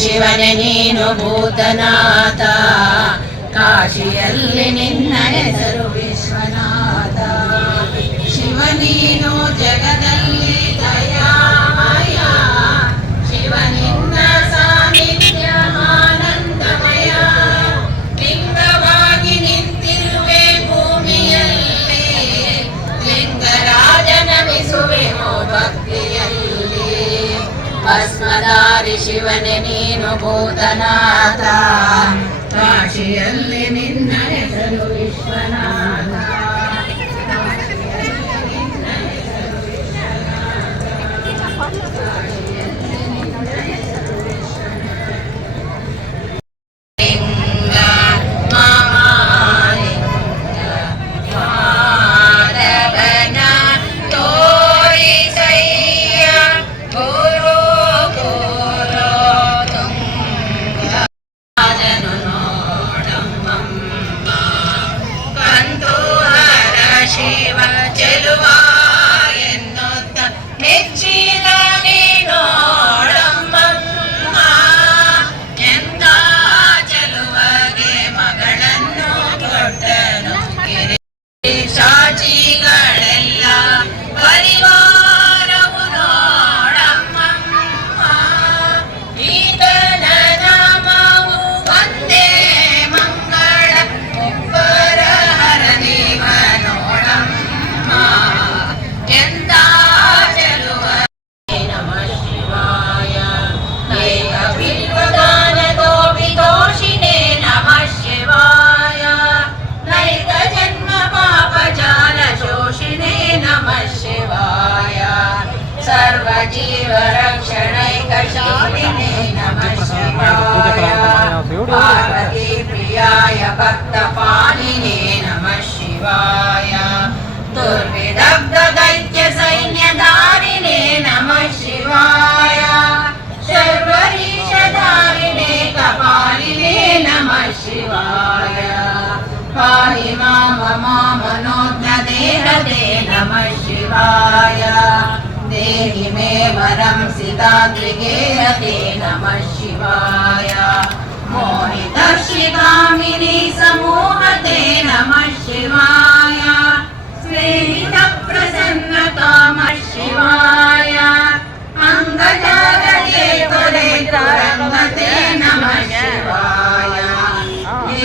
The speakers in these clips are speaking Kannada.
ಶಿವನೇ ನೀನು ಭೂತನಾಥ, ಕಾಶಿಯಲ್ಲಿ ನಿನ್ನ ಹೆಸರು ವಿಶ್ವನಾಥ. ಶಿವ ನೀನು ಜಗದಲ್ಲಿ ದಯಾಮಯ, ಶಿವ ನಿನ್ನ ಸಾನ್ನಿಧ್ಯ ಆನಂದಮಯ. ಲಿಂಗವಾಗಿ ನಿಂತಿರುವೆ ಭೂಮಿಯಲ್ಲಿ, ಲಿಂಗರಾಜನಮಿಸುವೆನೋ ಭಕ್ತಿಯಲ್ಲಿ. ಭಸ್ಮಧಾರಿ ಶಿವನೇ ನೀನು ಭೂತನಾಥ, ಕಾಶಿಯಲ್ಲಿ ನಿನ್ನ ಹೆಸರು ವಿಶ್ವನಾಥ. ಶಿವ ಚೆಲುವ ಎನ್ನುತ್ತ ಮೆಚ್ಚಿದ ನೀನೋಡಮ್ಮ, ಎಂತ ಚೆಲುವಗೆ ಮಗಳನ್ನು ಕೊಟ್ಟನು ಸಾಚಿಗಳೆಲ್ಲ ಪರಿವಾರವು ನೋಡಮ್ಮ. ಈತನ ನಾಮವು ಒಂದೇ ಮಂಗಳ, ಒಬ್ಬರ ಹರನಿವ ನೋಡಮ್ಮ, ಎಂತ ಚೆಲುವ. ನಮಃ ಶಿವಾಯ ಏಕ ಬಿಲ್ವದಾನದೋಪಿತೋಷಿಣೇ ನಮಃ ಶಿವಾಯ, ನೈಕ ಜನ್ಮ ಪಾಪ ಜಾಲ ಶೋಷಿಣೇ ನಮಃ ಶಿವಾಯ, ಸರ್ವ ಜೀವ ರಕ್ಷಣೈಕ ಶಾಲಿನೇ ನಮಃ ಶಿವಾಯ, ಪಾರ್ವತಿ ಪ್ರಿಯಾಯ ಭಕ್ತ ಪಾಲಿನೇ ನಮಃ ಶಿವಾಯ, ದುರ್ವಿದಗ್ಧ ದೈತ್ಯ ಸೈನ್ಯಧಾರಿಣೇ ನಮಃ ಶಿವಾಯ, ಶರ್ವರೀಶಧಾರಿಣೇ ಕಪಾಲಿನೇ ನಮಃ ಶಿವಾಯ, ಪಾಹಿ ಮಾಮ ಮನೋಜ್ಞ ದೇಹದೇ ನಮಃ ಶಿವಾಯ, ದೇಹಿ ಮೇ ವರಂ ಸಿತಾದ್ರಿಗೇಹತೆ ನಮಃ ಶಿವಾಯ, ಮೋಹಿತರ್ಷಿಗಾಮಿನಿ ಸಮೂಹತೆ ನಮಃ ಶಿವಾಯ, ಸ್ನೇಹಿತ ಪ್ರಸನ್ನ ಕಾಮ ಶಿವಾಯ, ಅಂಗಜಾಲಗೆ ತೊರೆ ರಂಗತೆ ನಮಃ ಶಿವಾಯ. ಈ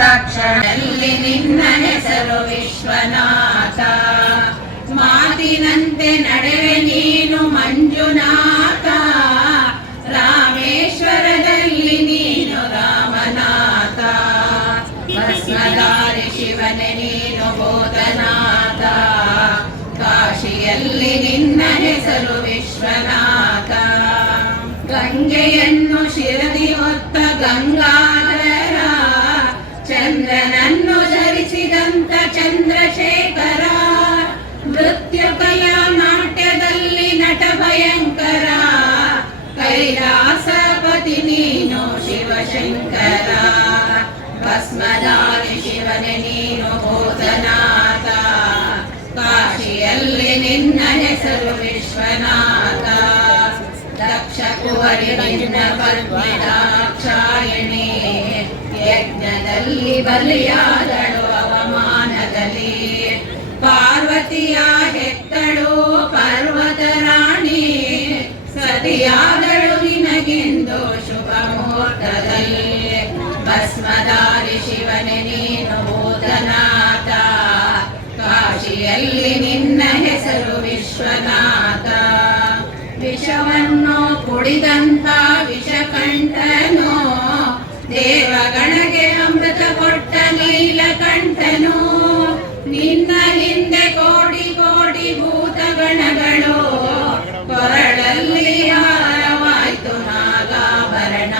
ತಕ್ಷಣದಲ್ಲಿ ನಿನ್ನ ಹೆಸರು ವಿಶ್ವನಾಥ, ಮಾತಿನಂತೆ ನಡೆವೆ ನೀನು ಮಂಜುನಾಥ, ರಾಮೇಶ್ವರದಲ್ಲಿ ನೀನು ರಾಮನಾಥ. ಭಸ್ಮಧಾರಿ ಶಿವನೇ ನೀನು ಭೂತನಾಥ, ಕಾಶಿಯಲ್ಲಿ ನಿನ್ನ ಹೆಸರು ವಿಶ್ವನಾಥ. ಗಂಗೆಯನ್ನು ಶಿರದಿ ಹೊತ್ತ ಗಂಗಾಧರ, ಚಂದ್ರನನ್ನು ಧರಿಸಿದಂತ ಚಂದ್ರಶೇಖರ, ನೃತ್ಯಕಲ ನಾಟ್ಯದಲ್ಲಿ ನಟ ಭಯಂಕರ, ಕೈಲಾಸಪತಿ ನೀನು ಶಿವಶಂಕರ. ಭಸ್ಮಧಾರಿ ಶಿವನೇ ನೀನು ಭೂತನಾಥ, ಕಾಶಿಯಲ್ಲಿ ನಿನ್ನ ಹೆಸರು ವಿಶ್ವನಾಥ. ದಕ್ಷ ಕುವರಿ ನಿನ್ನ ಪತ್ನಿ ದಾಕ್ಷಾಯಣಿ, ಯಜ್ಞದಲ್ಲಿ ಬಲಿಯಾದಳು ಅವಮಾನದಲ್ಲಿ, ಪಾರ್ವತಿಯ ಹೆತ್ತಳು ಪರ್ವತ ರಾಣಿ, ಸತಿಯಾದಳು ನಿನಗೆಂದು ಶುಭ ಮುಹೂರ್ತದಲ್ಲಿ. ಭಸ್ಮಧಾರಿ ಶಿವನೇ ನೀನು ಭೂತನಾಥ, ಕಾಶಿಯಲ್ಲಿ ನಿನ್ನ ಹೆಸರು ವಿಶ್ವನಾಥ. ವಿಷವನ್ನು ಕುಡಿದಂತ ವಿಷಕಂಠನು, ದೇವಗಣಗೆ ಅಮೃತ ಕೊಟ್ಟ ನೀಲಕಂಠನು, ನಿನ್ನ ಹಿಂದೆ ಕೋಟಿ ಕೋಟಿ ಭೂತಗಣಗಳು, ಕೊರಳಲ್ಲಿ ಹಾರವಾಯ್ತು ನಾಗಾಭರಣ.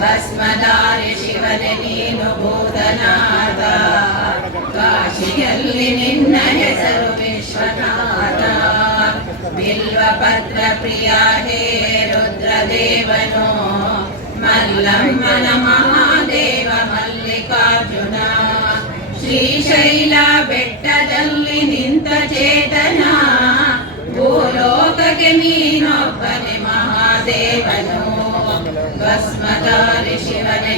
ಭಸ್ಮಧಾರಿ ಶಿವನೇ ನೀನು ಭೂತನಾಥ, ಕಾಶಿಯಲ್ಲಿ ನಿನ್ನ ಹೆಸರು ವಿಶ್ವನಾಥ. ಬಿಲ್ವಪತ್ರ ಪ್ರಿಯ ಹೇ ರುದ್ರದೇವನು, ಮಲ್ಲಮ್ಮನ ಮಹಾದೇವ ಮಲ್ಲಿಕಾರ್ಜುನ, ಶ್ರೀಶೈಲ ಬೆಟ್ಟದಲ್ಲಿ ನಿಂತ ಚೇತನ, ಭೂಲೋಕಕ್ಕೆ ನೀನೊಬ್ಬನೇ ಮಹಾದೇವನು. ಭಸ್ಮಧಾರಿ ಶಿವನೇ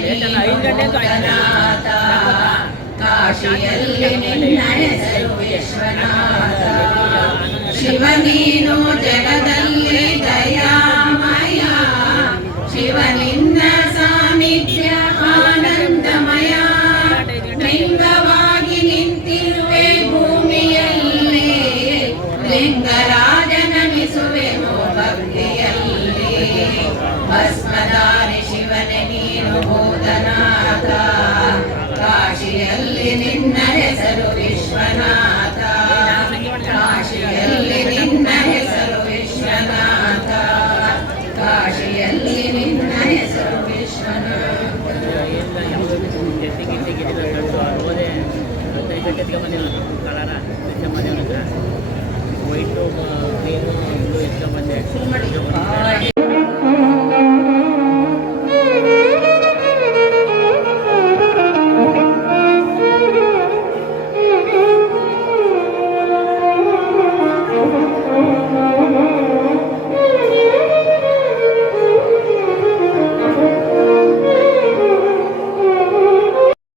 ಭೂತನಾಥ ಕಾಶಿಯಲ್ಲಿ ನಿನ್ನ ಹೆಸರು ವಿಶ್ವನಾಥ ಶಿವ ನೀನು ಜಗದಲ್ಲಿ ದಯಾಮಯ ಶಿವ ನಿನ್ನ ಸಾನ್ನಿಧ್ಯ ಆನಂದಮಯ ಲಿಂಗವಾಗಿ ನಿಂತಿರುವೆ ಭೂಮಿಯಲ್ಲಿ ಲಿಂಗರಾಜನಮಿಸುವೆನು ಭಕ್ತಿಯಲ್ಲಿ ಭಸ್ಮಧಾರಿ ಶಿವನೇ ನೀನು ಭೂತನಾಥ ಕಾಶಿಯಲ್ಲಿ ನಿನ್ನ ಹೆಸರು ವಿಶ್ವನಾಥ ಕಾಶಿಯಲ್ಲಿ ನಿನ್ನ ಹೆಸರು ವಿಶ್ವನಾಥ ಕಾಶಿಯಲ್ಲಿ ನಿನ್ನ ಹೆಸರು ವಿಶ್ವನಾಥ ವೈಟು ಕ್ರೀಮು ಬ್ಲೂ ಎತ್ಕೊಂಡ್ಬಂದೆ